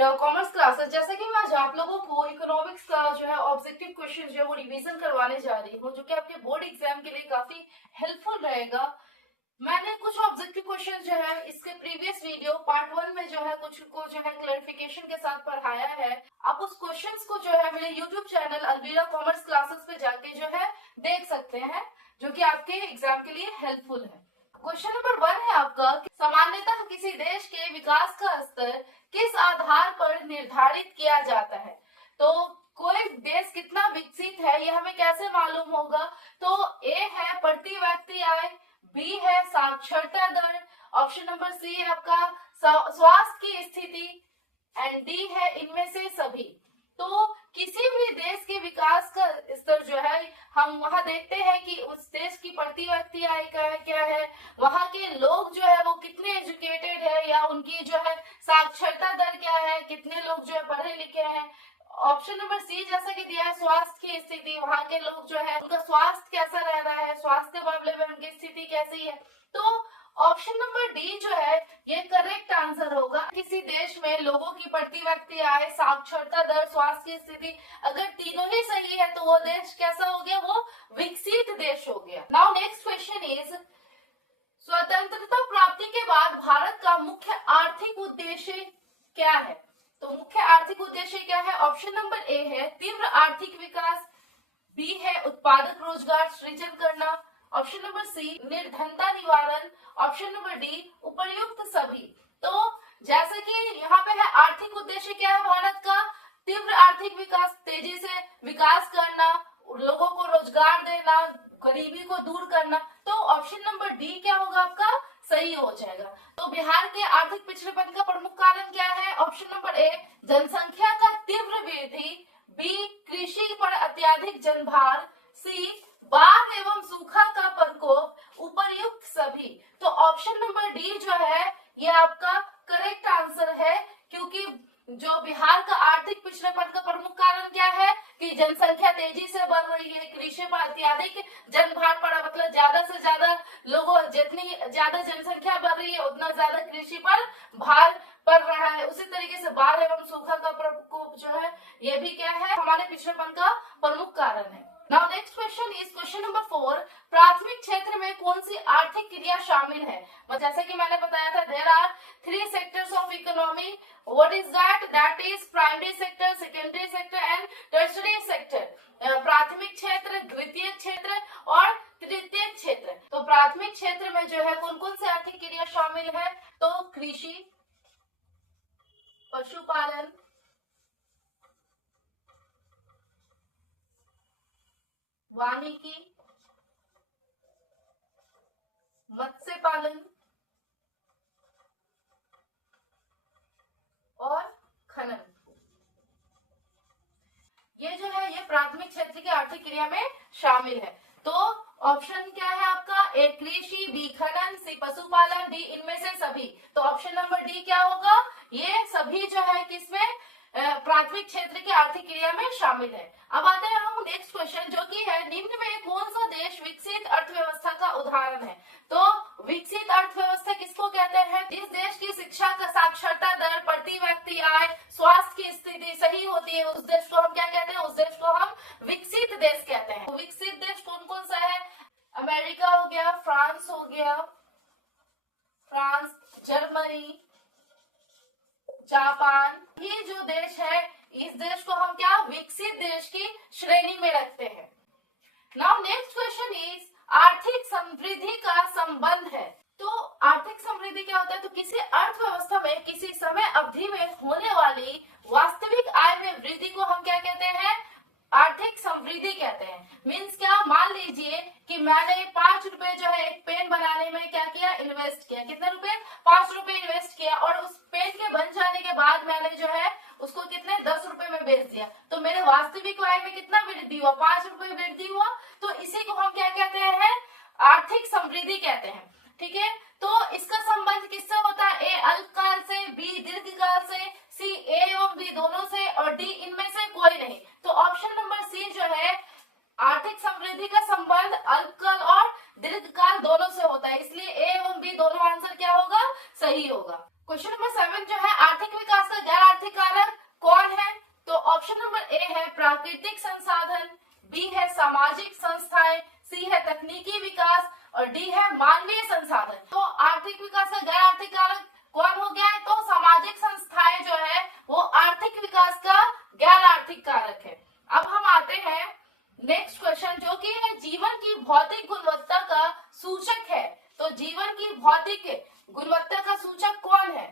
Alvira commerce classes. जैसे कि मैं आज आप लोगों को इकोनॉमिक्स का जो है ऑब्जेक्टिव क्वेश्चन जो है वो रिवीजन करवाने जा रही हूँ, जो कि आपके बोर्ड एग्जाम के लिए काफी हेल्पफुल रहेगा। मैंने कुछ ऑब्जेक्टिव क्वेश्चन जो है इसके प्रीवियस वीडियो पार्ट 1 में जो है कुछ को जो है क्लैरिफिकेशन के साथ पढ़ाया है। आप उस क्वेश्चंस को जो है मेरे YouTube channel Alvira commerce classes पे जाके जो है देख सकते हैं, जो कि आपके एग्जाम के लिए हेल्पफुल है। क्वेश्चन नंबर 1 है आपका, सामान्यतः किसी देश के विकास का स्तर किस आधार पर निर्धारित किया जाता है। तो कोई देश कितना विकसित है यह हमें कैसे मालूम होगा। तो ए है प्रति व्यक्ति आय, बी है साक्षरता दर, ऑप्शन नंबर सी है आपका स्वास्थ्य की स्थिति एंड डी है इनमें से सभी। तो किसी भी देश के विकास का स्तर जो है हम वहां देखते हैं कि उस देश की प्रति व्यक्ति आय क्या है, वहां के लोग जो है वो कितने एजुकेटेड है या उनकी जो है साक्षरता दर क्या है, कितने लोग जो है पढ़े लिखे हैं। ऑप्शन नंबर सी जैसा कि दिया है स्वास्थ्य की स्थिति, वहां के लोग जो है उनका स्वास्थ्य कैसा रह रहा है, स्वास्थ्य के मामले में उनकी स्थिति कैसी है। तो ऑप्शन नंबर डी जो है ये करेक्ट आंसर होगा। किसी देश में लोगों की प्रति व्यक्ति आय, साक्षरता दर, स्वास्थ्य की स्थिति अगर तीनों ही सही है तो वो देश कैसा हो गया, वो विकसित देश हो गया। नाउ नेक्स्ट क्वेश्चन इज, स्वतंत्रता प्राप्ति के बाद भारत का मुख्य आर्थिक उद्देश्य क्या है। तो मुख्य आर्थिक उद्देश्य क्या है। ऑप्शन नंबर ए है तीव्र आर्थिक विकास, बी है उत्पादक रोजगार सृजन करना, ऑप्शन नंबर सी निर्धनता निवारण, ऑप्शन नंबर डी उपर्युक्त सभी। तो जैसे कि यहाँ पे है आर्थिक उद्देश्य क्या है भारत का, तीव्र आर्थिक विकास, तेजी से विकास करना, लोगों को रोजगार देना, गरीबी को दूर करना। तो ऑप्शन नंबर डी क्या होगा आपका, सही हो जाएगा। तो बिहार के आर्थिक पिछड़ेपन का प्रमुख कारण क्या है। ऑप्शन नंबर ए जनसंख्या का तीव्र वृद्धि, बी कृषि पर अत्यधिक जनभार, सी बाढ़ एवं सूखा का प्रकोप, उपर्युक्त सभी। तो ऑप्शन नंबर डी जो है ये आपका करेक्ट आंसर है, क्योंकि जो बिहार का आर्थिक पिछड़ेपन का प्रमुख कारण क्या है कि जनसंख्या तेजी से बढ़ रही है, कृषि पर अत्यधिक जनभार पड़ा, मतलब ज्यादा से ज्यादा लोगों, जितनी ज्यादा जनसंख्या बढ़ रही है उतना ज्यादा कृषि पर भार पड़ रहा है। उसी तरीके से बाढ़ एवं सूखा का प्रकोप जो है ये भी क्या है, हमारे पिछड़ेपन का प्रमुख कारण है। Now next question is question number 4, प्राथमिक क्षेत्र में कौन सी आर्थिक क्रिया शामिल है। जैसे कि मैंने बताया था there are 3 sectors of economy, what is that is primary sector, secondary sector and tertiary sector. प्राथमिक क्षेत्र, द्वितीय क्षेत्र और तृतीय क्षेत्र। तो प्राथमिक क्षेत्र में जो है कौन कौन सी आर्थिक क्रिया शामिल है। तो कृषि, पशुपालन, वानिकी, मत्स्य पालन और खनन। ये जो है ये प्राथमिक क्षेत्र की आर्थिक क्रिया में शामिल है। तो ऑप्शन क्या है आपका, ए कृषि, बी खनन, सी पशुपालन, डी इनमें से सभी। तो ऑप्शन नंबर डी क्या होगा, ये सभी जो है किसमें, प्राथमिक क्षेत्र की आर्थिक क्रिया में शामिल है। अब आते हैं हम नेक्स्ट क्वेश्चन, जो कि है निम्न में कौन सा देश विकसित अर्थव्यवस्था का उदाहरण है। तो विकसित अर्थव्यवस्था किसको कहते हैं, जिस देश की शिक्षा का साक्षरता दर, प्रति व्यक्ति आय, स्वास्थ्य की स्थिति सही होती है, उस देश को हम क्या कहते हैं, उस देश को हम विकसित देश कहते हैं। विकसित देश कौन कौन सा है, अमेरिका हो गया, फ्रांस हो गया, फ्रांस, जर्मनी, जापान। ये जो देश है इस देश को हम क्या विकसित देश की श्रेणी में रखते हैं। नाउ नेक्स्ट क्वेश्चन इज, आर्थिक समृद्धि का संबंध है। तो आर्थिक समृद्धि क्या होता है, तो किसी अर्थव्यवस्था में किसी समय अवधि में होने वाली वास्तविक आय में वृद्धि को हम क्या कहते हैं, आर्थिक समृद्धि कहते हैं। मीन्स क्या, मान लीजिए कि मैंने 5 रुपए जो है एक पेन बनाने में क्या किया, इन्वेस्ट किया। कितने रुपए, 5 रुपए इन्वेस्ट किया, और उस पेन के बन जाने के बाद मैंने जो है उसको कितने 10 रुपए में बेच दिया। तो मेरे वास्तविक आय में कितना वृद्धि हुआ, 5 रुपए वृद्धि हुआ। तो इसी को हम क्या कहते हैं, आर्थिक समृद्धि कहते हैं। ठीक है, तो इसका संबंध किससे होता है, ए अल्पकाल से, बी दीर्घकाल से, सी ए एवं बी दोनों से, और डी इनमें से कोई नहीं। तो ऑप्शन नंबर सी जो है आर्थिक समृद्धि का संबंध अल्पकाल और दीर्घकाल दोनों से होता है, इसलिए ए एवं बी दोनों आंसर क्या होगा, सही होगा। क्वेश्चन नंबर 7 जो है आर्थिक विकास का गैर आर्थिक कारण प्राकृतिक संसाधन, बी है सामाजिक संस्थाएं, सी है तकनीकी विकास और डी है मानवीय संसाधन। तो आर्थिक विकास का गैर आर्थिक कारक कौन हो गया है? तो सामाजिक संस्थाएं जो है वो आर्थिक विकास का गैर आर्थिक कारक है। अब हम आते हैं नेक्स्ट क्वेश्चन, जो कि है जीवन की भौतिक गुणवत्ता का सूचक है। तो जीवन की भौतिक गुणवत्ता का सूचक कौन है?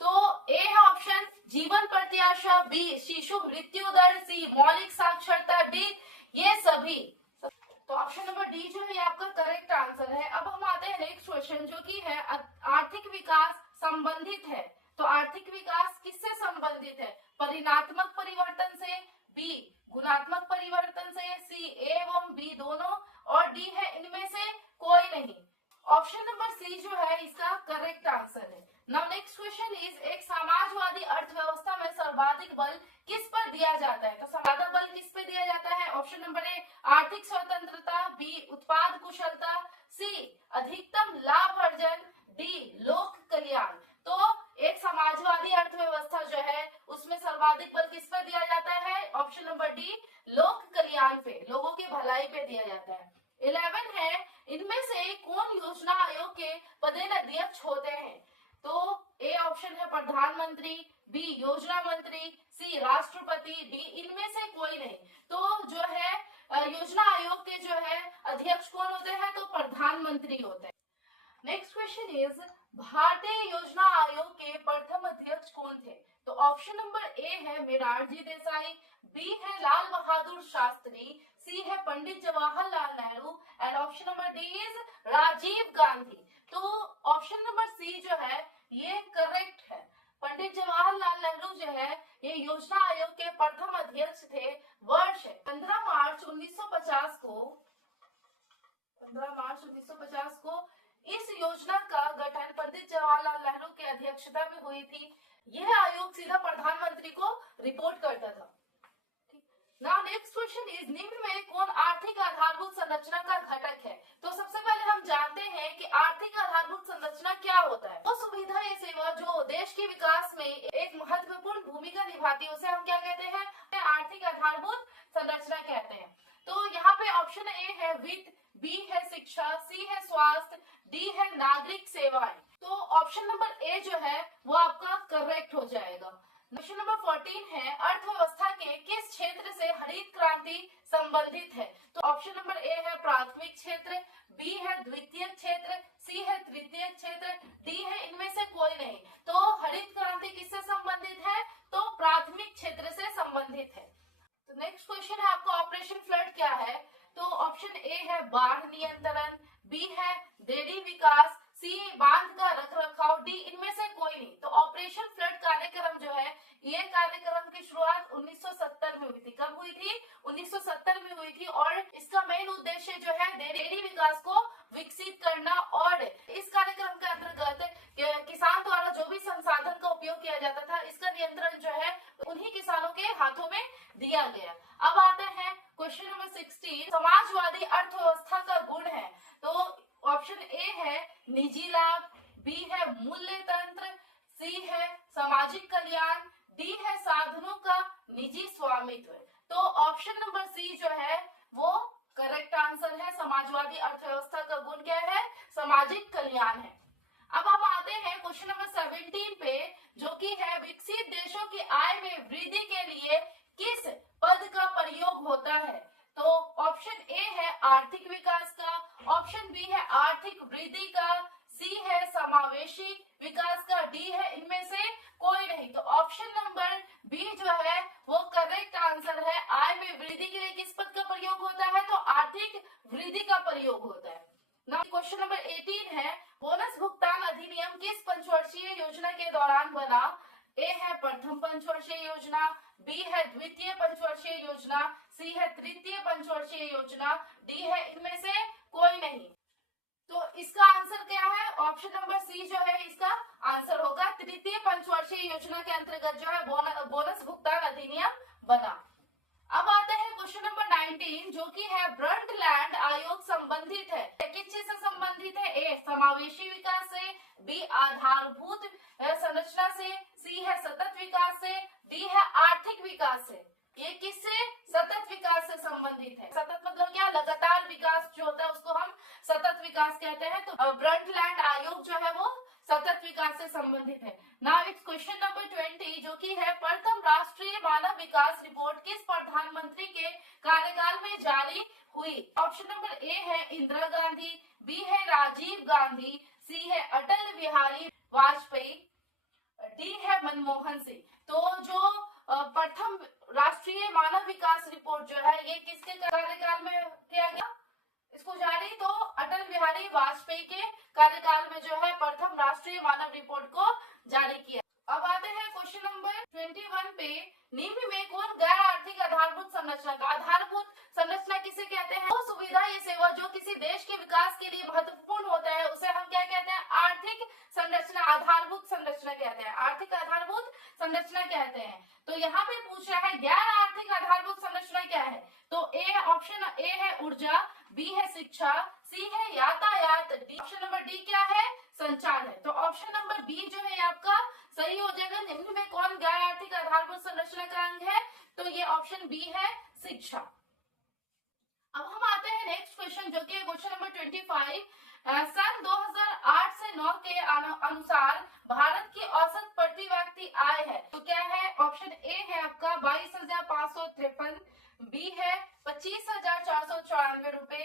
तो ए है ऑप्शन जीवन प्रत्याशा, बी शिशु मृत्यु दर, सी मौलिक साक्षरता, डी ये सभी। तो ऑप्शन नंबर डी जो है आपका करेक्ट आंसर है। अब हम आते हैं नेक्स्ट क्वेश्चन, जो कि है आर्थिक विकास संबंधित है। तो आर्थिक विकास किससे संबंधित है? परिणात्मक परिवर्तन से, बी गुणात्मक परिवर्तन से, सी ए एवं बी दोनों, और डी है इनमें से कोई नहीं। ऑप्शन नंबर सी जो है इसका करेक्ट आंसर है। नाउ नेक्स्ट क्वेश्चन इज, एक समाजवादी अर्थव्यवस्था में सर्वाधिक बल किस पर दिया जाता है? तो सर्वाधिक बल किस पे दिया जाता है? ऑप्शन नंबर ए आर्थिक स्वतंत्रता, बी उत्पाद कुशलता, सी अधिकतम लाभ अर्जन, डी लोक कल्याण। तो एक समाजवादी अर्थव्यवस्था जो है उसमें सर्वाधिक बल किस पर दिया जाता है? ऑप्शन नंबर डी लोक कल्याण पे, लोगों की भलाई पे दिया जाता है। 11 है, इनमें से कौन योजना आयोग के पदाध्यक्ष होते हैं? तो ए ऑप्शन है प्रधानमंत्री, बी योजना मंत्री, सी राष्ट्रपति, डी इनमें से कोई नहीं। तो जो है योजना आयोग के जो है अध्यक्ष कौन होते हैं? तो प्रधानमंत्री होते हैं। नेक्स्ट क्वेश्चन इज, भारतीय योजना आयोग के प्रथम अध्यक्ष कौन थे? तो ऑप्शन नंबर ए है मोरारजी देसाई, बी है लाल बहादुर शास्त्री, सी है Pandit Jawaharlal Nehru, and option number D is Rajiv Gandhi. तो ऑप्शन नंबर सी जो है ये करेक्ट है। पंडित जवाहरलाल नेहरू जो है ये योजना आयोग के प्रथम अध्यक्ष थे। वर्ष 15 मार्च 1950 को इस योजना का गठन पंडित जवाहरलाल नेहरू की अध्यक्षता में हुई थी। यह आयोग सीधा प्रधानमंत्री को रिपोर्ट करता था। नाउ नेक्स्ट क्वेश्चन इज, निम्न में कौन आर्थिक आधारभूत संरचना का घटक है? तो सबसे पहले हम जानते हैं कि आर्थिक आधारभूत संरचना क्या होता है। वो सुविधा या सेवा जो देश के विकास में एक महत्वपूर्ण भूमिका निभाती है उसे हम क्या कहते हैं? आर्थिक आधारभूत संरचना कहते हैं। तो यहाँ पे ऑप्शन ए है वित्त, बी है शिक्षा, सी है स्वास्थ्य, डी है नागरिक सेवाएं। तो ऑप्शन नंबर ए जो है वो आपका करेक्ट हो जाएगा। क्वेश्चन नंबर 14 है, अर्थव्यवस्था के किस क्षेत्र से हरित क्रांति संबंधित है? तो ऑप्शन नंबर ए है प्राथमिक क्षेत्र, बी है द्वितीय क्षेत्र, सी है तृतीय क्षेत्र, डी है इनमें से कोई नहीं। तो हरित क्रांति किससे संबंधित है? तो प्राथमिक क्षेत्र से संबंधित है। तो नेक्स्ट क्वेश्चन है आपका ऑपरेशन फ्लड क्या है? तो ऑप्शन ए है बाढ़ नियंत्रण, बी है डेयरी विकास, सी बांध का रखरखाव, डी इनमें से कोई नहीं। तो ऑपरेशन फ्लड कार्यक्रम जो है ये कार्यक्रम की शुरुआत 1970 में हुई थी। कब हुई थी? 1970 में हुई थी। और इसका मेन उद्देश्य जो है डेयरी विकास को विकसित करना, और इस कार्यक्रम के अंतर्गत किसान द्वारा जो भी संसाधन का उपयोग किया जाता था इसका नियंत्रण जो है उन्हीं किसानों के हाथों में दिया गया। अब आते हैं क्वेश्चन नंबर 16, समाजवादी अर्थव्यवस्था का गुण है। तो ऑप्शन ए है निजी लाभ, बी है मूल्य तंत्र, सी है सामाजिक कल्याण, डी है साधनों का निजी स्वामित्व। तो ऑप्शन नंबर सी जो है वो करेक्ट आंसर है। समाजवादी अर्थव्यवस्था का गुण क्या है? सामाजिक कल्याण है। अब हम आते हैं क्वेश्चन नंबर 17 पे, जो कि है विकसित देशों की आय में वृद्धि के लिए किस पद का प्रयोग होता है? तो ऑप्शन ए है आर्थिक विकास का, ऑप्शन बी है आर्थिक वृद्धि का, सी है समावेशी विकास का, डी है इनमें से कोई नहीं। तो ऑप्शन नंबर बी जो है वो करेक्ट आंसर है। आय में वृद्धि के लिए किस पद का प्रयोग होता है? तो आर्थिक वृद्धि का प्रयोग होता है। क्वेश्चन नंबर 18 है, बोनस भुगतान अधिनियम किस पंचवर्षीय योजना के दौरान बना? ए है प्रथम पंचवर्षीय योजना, बी है द्वितीय पंचवर्षीय योजना, सी है तृतीय पंचवर्षीय योजना, डी है इनमें से कोई नहीं। तो इसका आंसर क्या है? ऑप्शन नंबर सी जो है इसका आंसर होगा। तृतीय पंचवर्षीय योजना के अंतर्गत जो है बोनस भुगतान अधिनियम बना। अब आते हैं क्वेश्चन नंबर 19, जो कि है ब्रंटलैंड आयोग संबंधित है। किस चीज से संबंधित है? ए समावेशी विकास से, बी आधारभूत संरचना से, सी है सतत विकास से, डी है आर्थिक विकास से। ये किससे? सतत विकास से संबंधित है। सतत मतलब क्या? लगातार विकास जो होता है उसको हम सतत विकास कहते हैं। तो ब्रंटलैंड आयोग जो है वो सतत विकास से संबंधित है। नाउ इट्स क्वेश्चन नंबर 20 जो कि है प्रथम राष्ट्रीय मानव विकास रिपोर्ट किस प्रधानमंत्री के कार्यकाल में जारी हुई? ऑप्शन नंबर ए है इंदिरा गांधी, बी है राजीव गांधी, सी है अटल बिहारी वाजपेयी, डी है मनमोहन सिंह। तो जो प्रथम राष्ट्रीय मानव विकास रिपोर्ट जो है ये किसके कार्यकाल में किया गया इसको जारी? तो अटल बिहारी वाजपेयी के कार्यकाल में जो है प्रथम राष्ट्रीय मानव रिपोर्ट को जारी किया। अब आते हैं क्वेश्चन नंबर 21 पे। निम्न में कौन गैर आर्थिक आधारभूत संरचना का? आधारभूत संरचना किसे कहते हैं? वो सुविधा या सेवा जो किसी देश के विकास के लिए महत्वपूर्ण होता है उसे हम क्या कहते हैं? आर्थिक संरचना, आधारभूत संरचना कहते हैं। आर्थिक आधारभूत संरचना कहते हैं। तो यहाँ पे पूछ रहा है गैर आर्थिक आधारभूत संरचना क्या है? तो ए ऑप्शन ए है ऊर्जा, बी है शिक्षा, सी है यातायात, डी ऑप्शन नंबर डी क्या है? संचार है। तो ऑप्शन नंबर बी जो है आपका सही हो जाएगा। निम्न में कौन गैर आर्थिक आधारभूत संरचना का अंग है? तो ये ऑप्शन बी है शिक्षा। अब हम आते हैं नेक्स्ट क्वेश्चन जो कि क्वेश्चन नंबर 25। सन 2008 से 9 के अनुसार भारत की औसत प्रति व्यक्ति आय है तो क्या है? ऑप्शन ए है आपका 22,553, बी है 25,494 रुपए,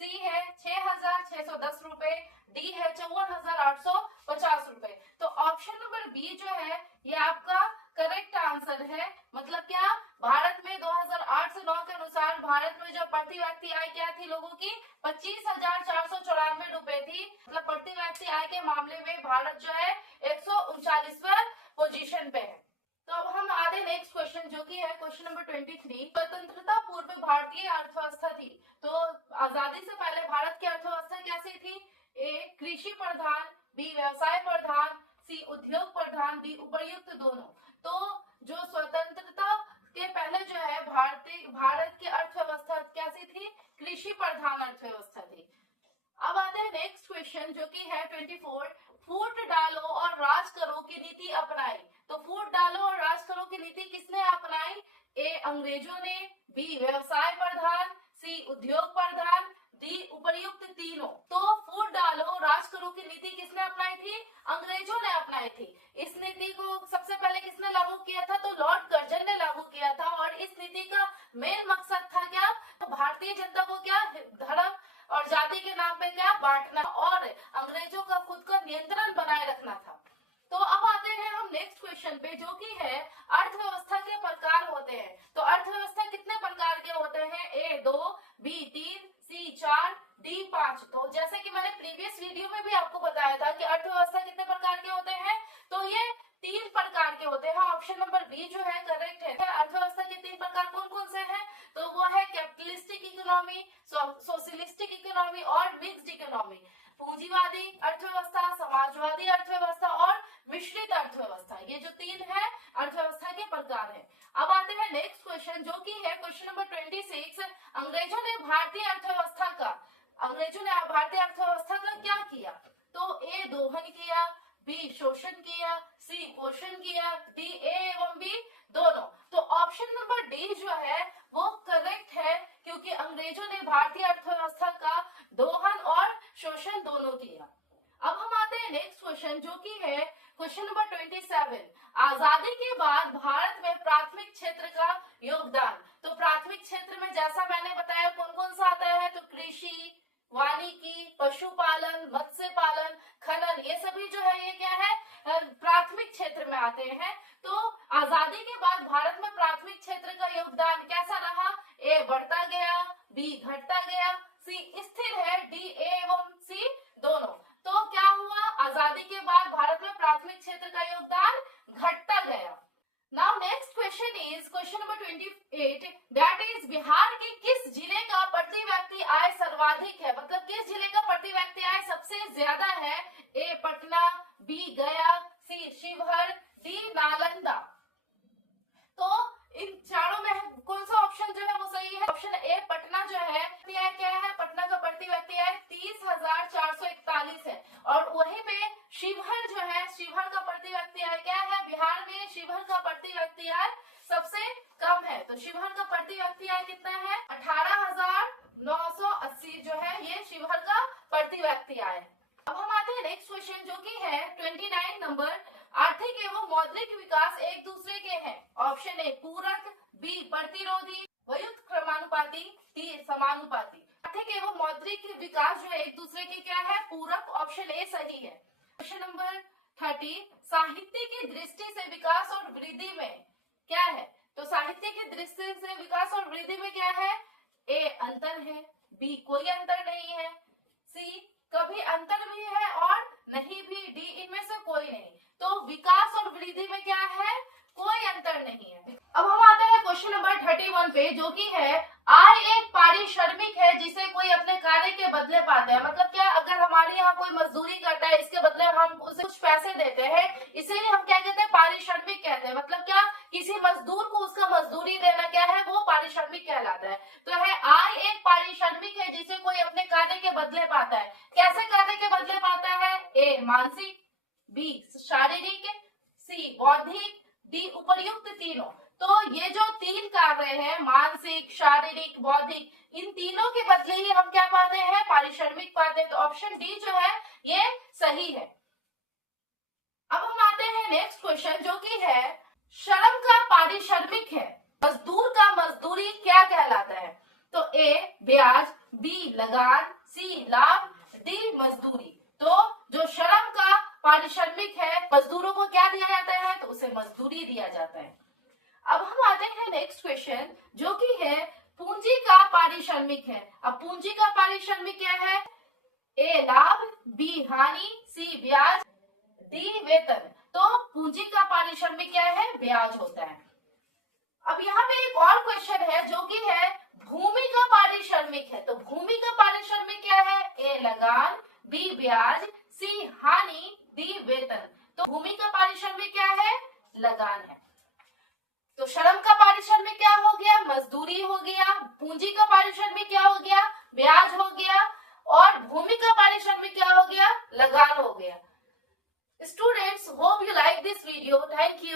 सी है 6,610 रुपए, डी है 54,850 रुपए। तो ऑप्शन नंबर बी जो है ये आपका करेक्ट आंसर है। मतलब क्या? भारत में 2008 से 9 के अनुसार भारत में जो प्रति व्यक्ति आय क्या थी लोगों की? 25,494 रुपए थी। मतलब प्रति व्यक्ति आय के मामले में भारत जो है 139वें पोजीशन पे है। तो अब हम आते नेक्स्ट क्वेश्चन जो कि है क्वेश्चन नंबर 23। स्वतंत्रता पूर्व भारतीय अर्थव्यवस्था थी। तो आजादी से पहले भारत की अर्थव्यवस्था कैसी थी? ए कृषि प्रधान, बी व्यवसाय प्रधान, सी उद्योग प्रधान, डी उपर्युक्त दोनों। तो जो स्वतंत्रता के पहले जो है भारत की अर्थव्यवस्था कैसी थी? कृषि प्रधान अर्थव्यवस्था थी। अब आते हैं नेक्स्ट क्वेश्चन जो कि है 24। फूट डालो और राज करो की नीति अपनाई। तो फूट डालो और राज करो की नीति किसने अपनाई? ए अंग्रेजों ने, बी व्यवसाय प्रधान, सी उद्योग प्रधान, डी उपर्युक्त तीनों। तो फूट डालो राज करो की नीति किसने अपनाई थी? अंग्रेजों ने अपनाई थी। इस नीति को सबसे पहले किसने लागू किया था? तो लॉर्ड कर्जन ने लागू किया था। और इस नीति का मेन मकसद था क्या? तो भारतीय जनता को क्या? धर्म और जाति के नाम पे क्या? बांटना और अंग्रेजों का खुद का नियंत्रण बनाए रखना था। तो अब आते हैं हम नेक्स्ट क्वेश्चन पे जो कि है अर्थव्यवस्था के प्रकार होते हैं। तो अर्थव्यवस्था कितने प्रकार के होते हैं? ए 2, बी 3, सी 4, डी 5। तो जैसे कि मैंने प्रीवियस वीडियो में भी आपको बताया था कि अर्थव्यवस्था कितने प्रकार के होते हैं? तो ये 3 प्रकार के होते हैं। ऑप्शन नंबर बी जो है करेक्ट है। अर्थव्यवस्था के 3 प्रकार कौन कौन से हैं? तो वो है कैपिटलिस्टिक इकोनॉमी, सोशलिस्टिक इकोनॉमी और मिक्स्ड इकोनॉमी। पूंजीवादी अर्थव्यवस्था, समाजवादी अर्थव्यवस्था और मिश्रित अर्थव्यवस्था। ये जो 3 है अर्थव्यवस्था के प्रकार है। अब आते हैं नेक्स्ट क्वेश्चन जो कि है क्वेश्चन नंबर 26। अंग्रेजों ने भारतीय अर्थव्यवस्था का क्या किया? तो ए दोहन किया, बी शोषण किया, सी पोषण किया, डी ए एवं बी दोनों। तो ऑप्शन नंबर डी जो है वो करेक्ट है क्योंकि अंग्रेजों ने भारतीय अर्थव्यवस्था का दोहन और शोषण दोनों किया। अब हम आते हैं नेक्स्ट क्वेश्चन जो कि है क्वेश्चन नंबर 27। आजादी के बाद भारत में प्राथमिक क्षेत्र का योगदान। तो प्राथमिक क्षेत्र में जैसा मैंने बताया कौन कौन सा आता है? तो कृषि, वानिकी, पशुपालन, मत्स्य पालन, खनन, ये सभी जो है ये क्या है? प्राथमिक क्षेत्र में आते हैं। तो आजादी के बाद भारत में प्राथमिक क्षेत्र का योगदान कैसा रहा? ए बढ़ता गया, बी घटता गया, सी स्थिर है, डी ए एवं सी दोनों। तो क्या हुआ? आजादी के बाद भारत में प्राथमिक क्षेत्र का योगदान घटता गया। Now next question is question number 28 that is Bihar के किस जिले का प्रति व्यक्ति आय सर्वाधिक है? मतलब किस जिले का प्रति व्यक्ति आय सबसे ज्यादा है? ए पटना, बी गया, सी शिवहर, डी नालंदा। तो इन चारों में कौन सा ऑप्शन जो है वो सही है? ऑप्शन ए पटना जो है क्या है? पटना का प्रति व्यक्ति आय 30,441 है। और वहीं पे शिवहर जो है, शिवहर का प्रति व्यक्ति आय क्या है? बिहार में शिवहर का प्रति व्यक्ति आय सबसे कम है। है तो शिवहर का प्रति व्यक्ति आय कितना है 18,980 जो है ये शिवहर का प्रति व्यक्ति आय। अब हम आते हैं नेक्स्ट क्वेश्चन जो कि है 29 नंबर। आर्थिक एवं मौद्रिक विकास एक दूसरे के हैं। ऑप्शन ए पूरक, बी प्रतिरोधी, व्युत्क्रमानुपाती, डी समानुपाती। आर्थिक एवं मौद्रिक विकास जो है एक दूसरे के क्या है पूरक। ऑप्शन ए सही है। क्वेश्चन नंबर 30 साहित्य की दृष्टि से विकास और वृद्धि में क्या है तो साहित्य की दृष्टि से विकास और वृद्धि में क्या है ए अंतर है, बी कोई अंतर नहीं है, सी कभी अंतर भी है और नहीं भी, डी इनमें से कोई नहीं। तो विकास और वृद्धि में क्या है कोई अंतर नहीं है। अब हम आते हैं क्वेश्चन नंबर 31 पे जो कि है आय एक पारिश्रमिक है जिसे कोई अपने कार्य के बदले पाता है। मतलब क्या अगर हमारे यहाँ कोई मजदूरी करता है इसके बदले हम उसे कुछ पैसे देते हैं इसीलिए हम क्या कहते हैं पारिश्रमिक कहते हैं। मतलब क्या किसी मजदूर को उसका मजदूरी देना क्या है वो पारिश्रमिक कहलाता है। तो है आय एक पारिश्रमिक है जिसे कोई अपने कार्य के बदले पाता है। कैसे कार्य के बदले पाता है ए मानसिक, बी शारीरिक, सी बौद्धिक, डी उपर्युक्त तीनों। तो ये जो तीन कार्य हैं मानसिक, शारीरिक, बौद्धिक इन तीनों के बदले ही हम क्या पाते हैं पारिश्रमिक पाते हैं। तो ऑप्शन डी जो है ये सही है। अब हम आते हैं नेक्स्ट क्वेश्चन जो कि है श्रम का पारिश्रमिक है मजदूर का मजदूरी क्या कहलाता है। तो ए ब्याज, बी लगान, सी लाभ, डी मजदूरी। तो जो श्रम का पारिश्रमिक है मजदूरों को क्या दिया जाता है तो उसे मजदूरी दिया जाता है। अब हम आते हैं नेक्स्ट क्वेश्चन जो कि है पूंजी का पारिश्रमिक है। अब पूंजी का पारिश्रमिक क्या है ए लाभ, बी हानि, सी ब्याज, डी वेतन। तो पूंजी का पारिश्रमिक क्या है ब्याज होता है। अब यहाँ पे एक और क्वेश्चन है जो कि है भूमि का पारिश्रमिक है। तो भूमि का पारिश्रमिक क्या है ए लगान, बी ब्याज, सी हानि, डी वेतन। तो भूमि का पारिश्रमिक क्या है लगान है। तो श्रम का पारिश्रमिक क्या हो गया मजदूरी हो गया, पूंजी का पारिश्रमिक क्या हो गया ब्याज हो गया और भूमि का पारिश्रमिक क्या हो गया लगान हो गया। Students hope you like this video. Thank you.